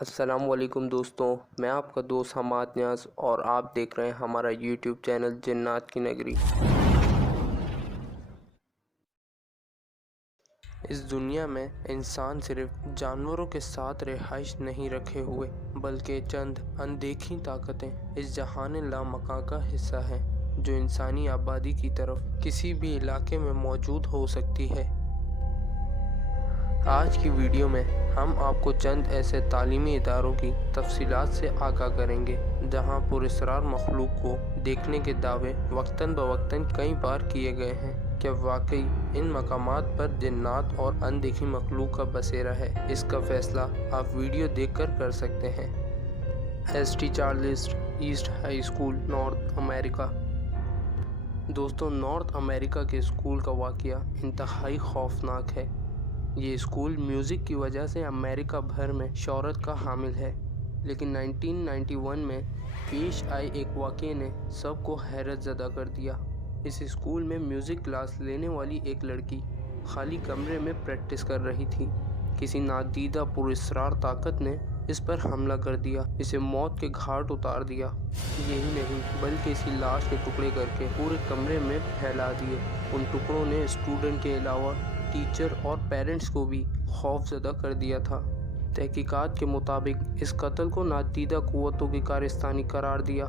السلام علیکم دوستوں، میں آپ کا دوست حماد نیاز اور آپ دیکھ رہے ہیں ہمارا یوٹیوب چینل جنات کی نگری۔ اس دنیا میں انسان صرف جانوروں کے ساتھ رہائش نہیں رکھے ہوئے بلکہ چند اندیکھی طاقتیں اس جہان لامکاں کا حصہ ہیں جو انسانی آبادی کی طرف کسی بھی علاقے میں موجود ہو سکتی ہے۔ آج کی ویڈیو میں ہم آپ کو چند ایسے تعلیمی اداروں کی تفصیلات سے آگاہ کریں گے جہاں پراسرار مخلوق کو دیکھنے کے دعوے وقتاً بوقتاً کئی بار کیے گئے ہیں۔ کیا واقعی ان مقامات پر جنات اور اندیکھی مخلوق کا بسیرا ہے؟ اس کا فیصلہ آپ ویڈیو دیکھ کر سکتے ہیں۔ ST Charles East High school, North America. دوستوں، نارتھ امریکہ کے اسکول کا واقعہ انتہائی خوفناک ہے۔ یہ اسکول میوزک کی وجہ سے امریکہ بھر میں شہرت کا حامل ہے، لیکن 1991 میں پیش آئے ایک واقعے نے سب کو حیرت زدہ کر دیا۔ اس اسکول میں میوزک کلاس لینے والی ایک لڑکی خالی کمرے میں پریکٹس کر رہی تھی۔ کسی نادیدہ پراسرار طاقت نے اس پر حملہ کر دیا، اسے موت کے گھاٹ اتار دیا۔ یہی نہیں بلکہ اس کی لاش کے ٹکڑے کر کے پورے کمرے میں پھیلا دیے۔ ان ٹکڑوں نے اسٹوڈنٹ کے علاوہ ٹیچر اور پیرنٹس کو بھی خوف زدہ کر دیا تھا۔ تحقیقات کے مطابق اس قتل کو نادیدہ قوتوں کی کارستانی قرار دیا۔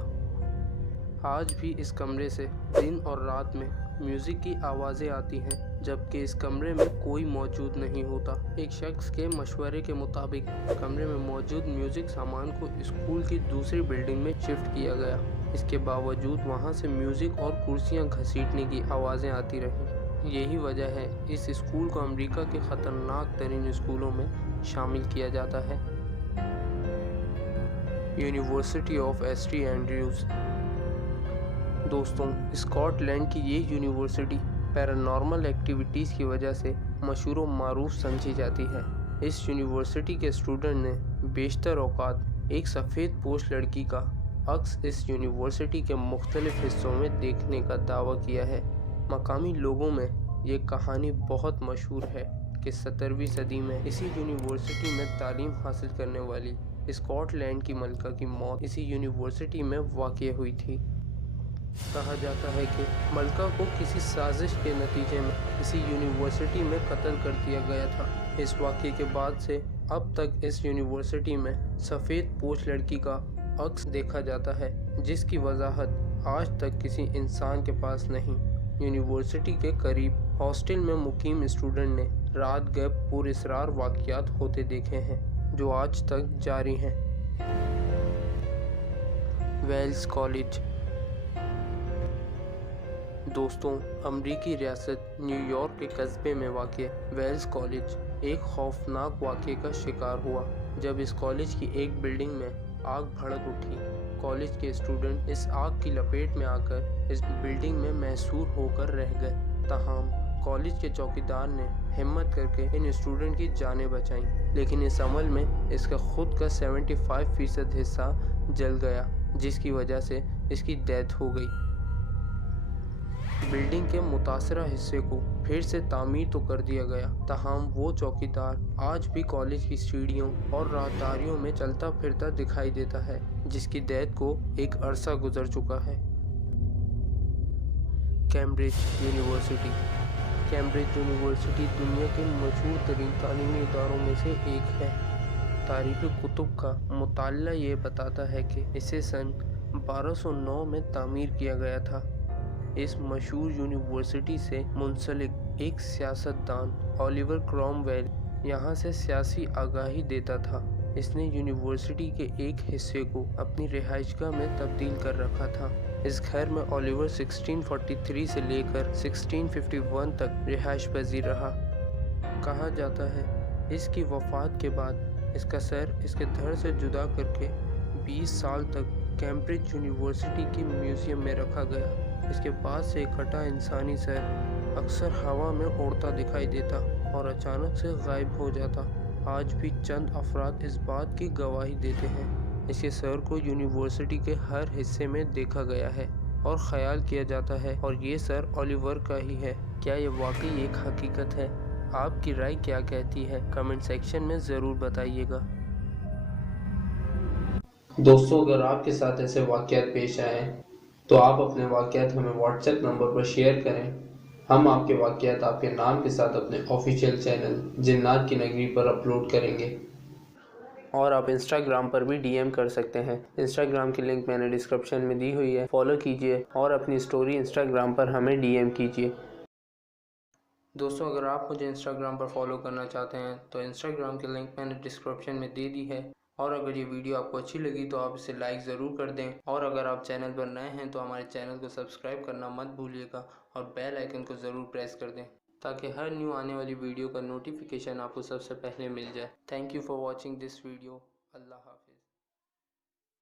آج بھی اس کمرے سے دن اور رات میں میوزک کی آوازیں آتی ہیں جبکہ اس کمرے میں کوئی موجود نہیں ہوتا۔ ایک شخص کے مشورے کے مطابق کمرے میں موجود میوزک سامان کو اسکول کی دوسری بلڈنگ میں شفٹ کیا گیا۔ اس کے باوجود وہاں سے میوزک اور کرسیاں گھسیٹنے کی آوازیں آتی رہیں۔ یہی وجہ ہے اس اسکول کو امریکہ کے خطرناک ترین اسکولوں میں شامل کیا جاتا ہے۔ University of ST Andrews. دوستوں، اسکاٹ لینڈ کی یہ یونیورسٹی پیرانارمل ایکٹیویٹیز کی وجہ سے مشہور و معروف سمجھی جاتی ہے۔ اس یونیورسٹی کے اسٹوڈنٹ نے بیشتر اوقات ایک سفید پوش لڑکی کا عکس اس یونیورسٹی کے مختلف حصوں میں دیکھنے کا دعویٰ کیا ہے۔ مقامی لوگوں میں یہ کہانی بہت مشہور ہے کہ 17ویں صدی میں اسی یونیورسٹی میں تعلیم حاصل کرنے والی اسکاٹ لینڈ کی ملکہ کی موت اسی یونیورسٹی میں واقع ہوئی تھی۔ کہا جاتا ہے کہ ملکہ کو کسی سازش کے نتیجے میں اسی یونیورسٹی میں قتل کر دیا گیا تھا۔ اس واقعے کے بعد سے اب تک اس یونیورسٹی میں سفید پوش لڑکی کا عکس دیکھا جاتا ہے جس کی وضاحت آج تک کسی انسان کے پاس نہیں۔ یونیورسٹی کے قریب ہاسٹل میں مقیم اسٹوڈنٹ نے رات گئے پراسرار واقعات ہوتے دیکھے ہیں جو آج تک جاری ہیں۔ Wells College. دوستوں، امریکی ریاست نیو یارک کے قصبے میں واقع ویلز کالج ایک خوفناک واقعے کا شکار ہوا جب اس کالج کی ایک بلڈنگ میں آگ بھڑک اٹھی۔ کالج کے اسٹوڈنٹ اس آگ کی لپیٹ میں آ کر اس بلڈنگ میں محصور ہو کر رہ گئے، تاہم کالج کے چوکیدار نے ہمت کر کے ان اسٹوڈنٹ کی جانیں بچائیں، لیکن اس عمل میں اس کا خود کا 75% حصہ جل گیا جس کی وجہ سے اس کی ڈیتھ ہو گئی۔ بلڈنگ کے متاثرہ حصے کو پھر سے تعمیر تو کر دیا گیا، تاہم وہ چوکیدار آج بھی کالج کی سیڑھیوں اور راہداریوں میں چلتا پھرتا دکھائی دیتا ہے جس کی ڈیتھ کو ایک عرصہ گزر چکا ہے۔ Cambridge university. کیمبرج یونیورسٹی دنیا کے مشہور ترین تعلیمی اداروں میں سے ایک ہے۔ تاریخی کتب کا مطالعہ یہ بتاتا ہے کہ اسے سن 1209 میں تعمیر کیا گیا تھا۔ اس مشہور یونیورسٹی سے منسلک ایک سیاست دان اولیور کرومویل یہاں سے سیاسی آگاہی دیتا تھا۔ اس نے یونیورسٹی کے ایک حصے کو اپنی رہائش گاہ میں تبدیل کر رکھا تھا۔ اس گھر میں اولیور 1643 سے لے کر 1651 تک رہائش پذیر رہا۔ کہا جاتا ہے اس کی وفات کے بعد اس کا سر اس کے دھڑ سے جدا کر کے 20 سال تک کیمبرج یونیورسٹی کی میوزیم میں رکھا گیا۔ اس کے بعد سے ایک کٹا انسانی سر اکثر ہوا میں اڑتا دکھائی دیتا اور اچانک سے غائب ہو جاتا۔ آج بھی چند افراد اس بات کی گواہی دیتے ہیں۔ اس کے سر کو یونیورسٹی کے ہر حصے میں دیکھا گیا ہے اور خیال کیا جاتا ہے اور یہ سر اولیور کا ہی ہے۔ کیا یہ واقعی ایک حقیقت ہے؟ آپ کی رائے کیا کہتی ہے؟ کمنٹ سیکشن میں ضرور بتائیے گا۔ دوستوں اگر آپ کے ساتھ ایسے واقعات پیش آئیں تو آپ اپنے واقعات ہمیں واٹس ایپ نمبر پر شیئر کریں۔ ہم آپ کے واقعات آپ کے نام کے ساتھ اپنے آفیشیل چینل جنات کی نگری پر اپلوڈ کریں گے، اور آپ انسٹاگرام پر بھی ڈی ایم کر سکتے ہیں۔ انسٹاگرام کی لنک میں نے ڈسکرپشن میں دی ہوئی ہے، فالو کیجئے اور اپنی سٹوری انسٹاگرام پر ہمیں ڈی ایم کیجئے۔ دوستوں اگر آپ مجھے انسٹاگرام پر فالو کرنا چاہتے ہیں تو انسٹاگرام کی لنک میں نے ڈسکرپشن میں دے دی ہے، اور اگر یہ ویڈیو آپ کو اچھی لگی تو آپ اسے لائک ضرور کر دیں، اور اگر آپ چینل پر نئے ہیں تو ہمارے چینل کو سبسکرائب کرنا مت بھولیے گا اور بیل آئیکن کو ضرور پریس کر دیں تاکہ ہر نیو آنے والی ویڈیو کا نوٹیفیکیشن آپ کو سب سے پہلے مل جائے۔ Thank you for watching this video. اللہ حافظ۔